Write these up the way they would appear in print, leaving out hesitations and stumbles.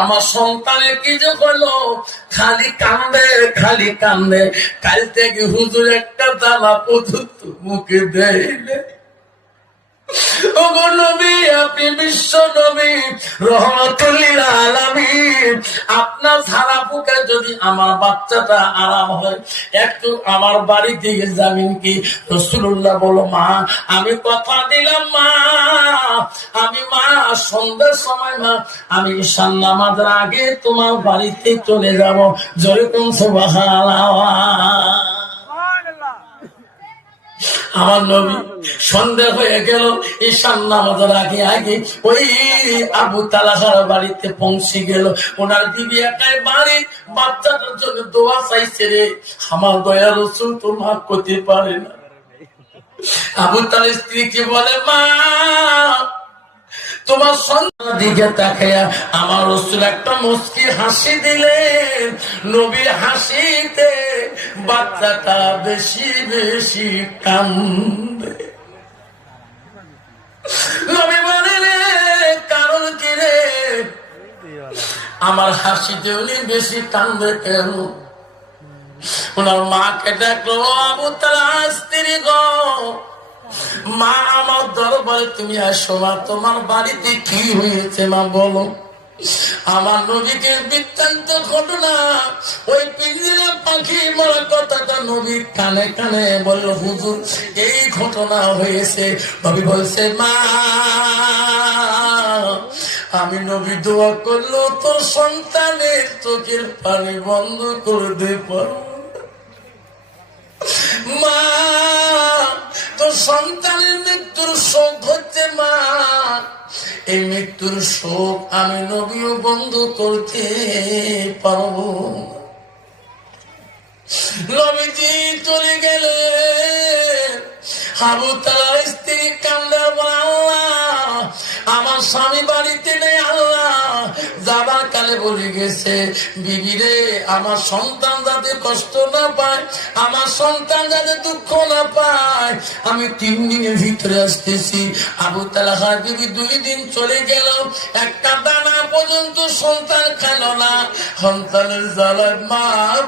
আমার সন্তানের কি যে হলো, খালি কান্দে। কাল থেকে হুজুর একটা দানা পর্যন্ত মুখে দেয়। ওগো নবী, আপনি বিশ্ব নবী, রহমাতুল লিল আলামিন, আপনার ঝাড়া ফুঁকে যদি আমার বাচ্চাটা আরাম হয়, একটু আমার বাড়ি দিকে যাবেন কি? রাসূলুল্লাহ বলো, মা আমি কথা দিলাম, মা আমি সন্ধ্যার সময় আমি ঈশান নামাজের আগে তোমার বাড়িতে চলে যাব। জোরে কোন সুবহানাল্লাহ। আমার নবী সন্ধ্যা হয়ে গেল, ঈশান নামাজের আগে ওই আবু তালহার বাড়িতে পৌঁছে গেল। ওনার বিবি একাই বাড়ি, বাচ্চাটার জন্য দোয়া চাইছে। রে আমার দয়া রাসূল তো মাফ করতে পারে না। আবু তালের স্ত্রীকে বলে, মা তোমার সন্তান দিকে তাকায়া আমার রাসূল একটা মুস্কি হাসি দিলেন। নবীর হাসিতে বাচ্চাটা বেশি বেশি কান্দে। নবী বলেন, কারণ কি রে? আমার হাসিতে উনি বেশি কান্দে কেন? ওনার মাকে ডাকলো, আবু তালহার স্ত্রী গো, মা আমার দরবারে তুমি আসো, মা তোমার বাড়িতে কি হয়েছে মা বলো। আমার নবীকে বৃত্তান্ত ঘটনা, ওই পিঞ্জিরা পাখি মরা কথাটা নবীর কানে কানে বলল, হুজুর এই ঘটনা হয়েছে। নবী বলছে, মা আমি নবী দোয়া করলো তোর সন্তানের চোখের পানি বন্ধ করে দে পারো। মা তোর সন্তানের মৃত্যুর শোক হচ্ছে, মা এই মৃত্যুর শোক আমি নবীও বন্ধ করতে পারবো। নবীজি চলে গেলেন। আবু তালহার স্ত্রী কান্দে, আল্লাহ আমার স্বামী বাড়িতে নেই, আল্লাহ যাবার কালে বলে গেছে, বিবি রে আমার সন্তান যাতে কষ্ট না পায়, আমার সন্তান যাতে দুঃখ না পায়, আমি 3 দিনের ভিতরে আসতেছি। আবু তালহার বিবি 2 দিন চলে গেল, একটা দানা পর্যন্ত সন্তান খেল না। সন্তানের জ্বালায় মা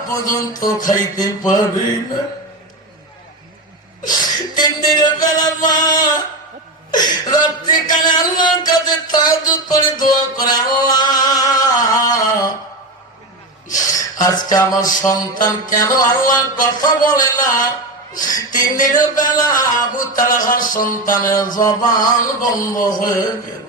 পর্যন্ত খাইতে পারে না। 3 দিনের বেলা মা রাত্রিকালে আল্লাহর কাছে তাহাজ্জুদ করে দোয়া করে, আল্লাহ আজকে আমার সন্তান কেন আল্লাহর কথা বলে না? 3 দিনের বেলা আবু তালহার সন্তানের জবান বন্ধ হয়ে গেল।